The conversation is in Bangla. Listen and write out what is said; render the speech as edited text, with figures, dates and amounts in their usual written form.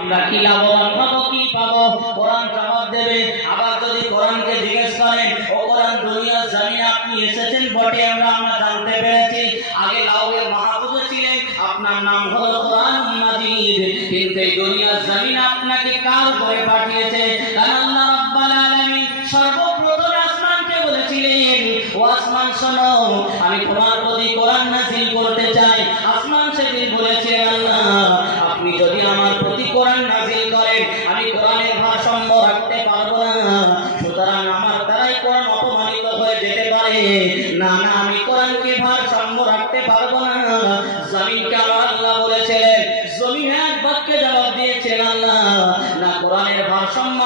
আমরা কি লাভবান হবো, কি পাবো? কোরআন জবাব দেবে। আবার যদি কোরআনকে জিজ্ঞেস করেন, ও কোরআন, দুনিয়ার জমিনে আপনি এসেছেন বটে, আমরা জানতে পেরেছি, আগে লাউহে মাহফুজে ছিলেন, আপনার নাম হলো কোরআন মাজিদ, কিন্তু এই দুনিয়ার জমিনে আপনাকে কার করে পাঠিয়েছে? কারণ আল্লাহ রাব্বুল আলামিন সর্বপ্রথম আসমানকে বলেছিলেন, ও আসমান শোনো, আমি তোমার প্রতি কোরআন নাযিল করতে চাই। আসমান সেদিন বলেছে, আল্লাহ আপনি যদি আমার প্রতি কোরআন নাযিল করেন, আমি কোরআনের ভারসাম্য রাখতে পারবো না, সুতরাং আমার দ্বারাই কোরআন অপমানিত হয়ে যেতে পারে। না না, আমি কোরআনকে ভারসাম্য রাখতে পারবো না। জমিনকে আমার আল্লাহ বলেছিলেন, জমিন এক বাক্যে জবাব দিয়েছেন, আল্লাহ না কোরআনের ভারসাম্য